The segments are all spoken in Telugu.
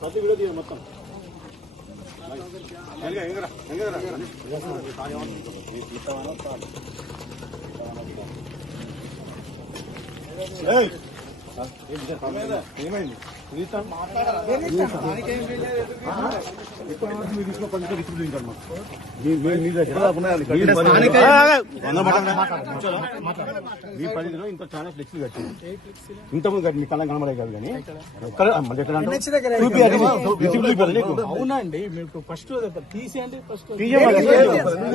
ప్రతి వీడియో మొత్తం ఏమైంది మీ పరిధిలో ఇంత చాలా ఫ్లెక్సీలు కట్టింది ఇంతకుముందు కట్టి మీ కళ్ళ కనబడే కాదు కానీ అవునండి మీకు ఫస్ట్ తీసేయండి.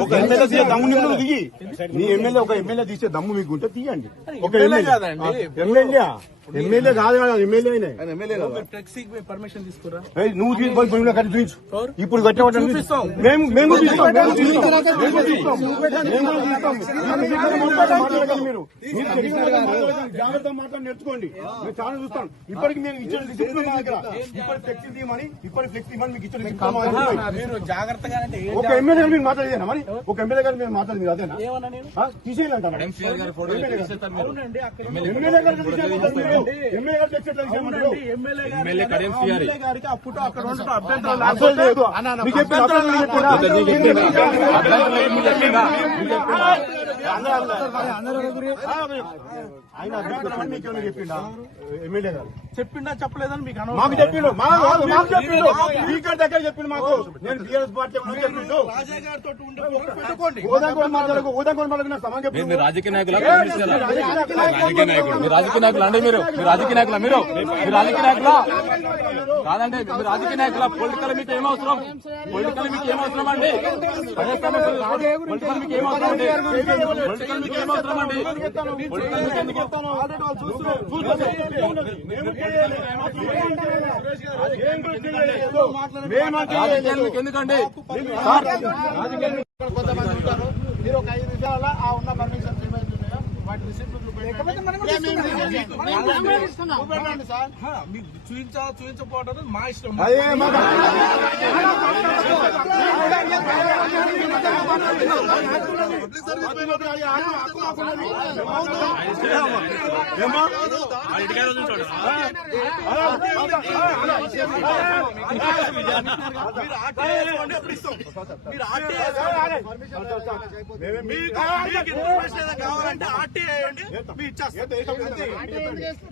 ఒక ఎమ్మెల్యే తీసే దమ్ము నిన్ను దిగి నీ ఎమ్మెల్యే ఒక ఎమ్మెల్యే తీసే దమ్ము మీకు ఉంటే తీయండి. ఒక ఎమ్మెల్యే కాదు ఎమ్మెల్యే పర్మిషన్ తీసుకురా నువ్వు కట్టి చూపించు. ఇప్పుడు కట్టేవాడు మేము మీరు జాగ్రత్త మాట్లాడి నేర్చుకోండి. మేము చాలా చూస్తాం. ఇప్పటికి మేము ఇచ్చిన డిసిప్లిన్ దగ్గర ఇప్పటి ఫ్లెక్సీ తీయమని మీకు ఇచ్చిన జాగ్రత్తగా ఒక ఎమ్మెల్యే మీరు మాట్లాడేనా మరి ఒక ఎమ్మెల్యే గారు మీరు మాట్లాడింది అదేనా తీసేయాలంట ఎమ్మెల్యే గారు గారికి అప్పుడు అక్కడ అభ్యంతరం ఎమ్మెల్యే గారు చెప్పిండా చెప్పలేదని మీకు మాకు చెప్పిండు స్పీకర్ దగ్గర చెప్పిండు మాకు. నేను బీఆర్ఎస్ పార్టీ చెప్పిండు రాజకీయ నాయకులు అండి మీరు రాజకీయ నాయకుల మీరు రాజకీయ నాయకులా కాదండి. మీరు రాజకీయ నాయకుల పొలిటికల్ మీకు ఏమవసరం అండి? పొలిటికల్ మీకు ఏమవసరం అండి? పొలిటికల్ మీకు ఏమవసరం అండి? ఎందుకండి కొంతమంది ఉంటారు. మీరు ఒక 5 నిమిషాల ఆ ఉన్న పర్మిషన్స్ ఏమైతున్నాయో వాటి సార్ మీకు చూపించకపోవడం మా ఇష్టం. కావాలంటే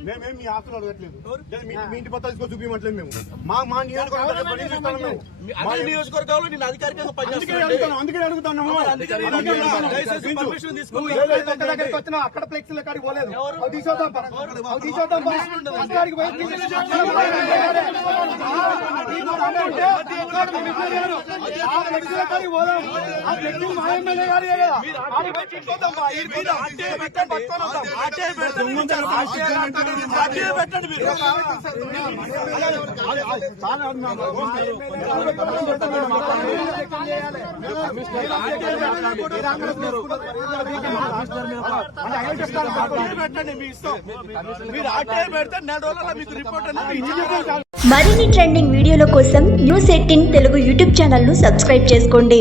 మేమేం మీ ఆస్తులు అడగట్లేదు. మీ ఇంటి పత్రాలు తీసుకొని చూపించట్లేదు. మేము మా నియోజకవర్గంలో నేను అధికారికంగా అందుకని అడుగుతున్నాము. దగ్గరికి వచ్చినా అక్కడ ఫ్లెక్సీల కాడికి పోలేదు. మరిన్ని ట్రెండింగ్ వీడియోల కోసం న్యూస్ 18 తెలుగు యూట్యూబ్ ఛానల్ ను సబ్స్క్రైబ్ చేసుకోండి.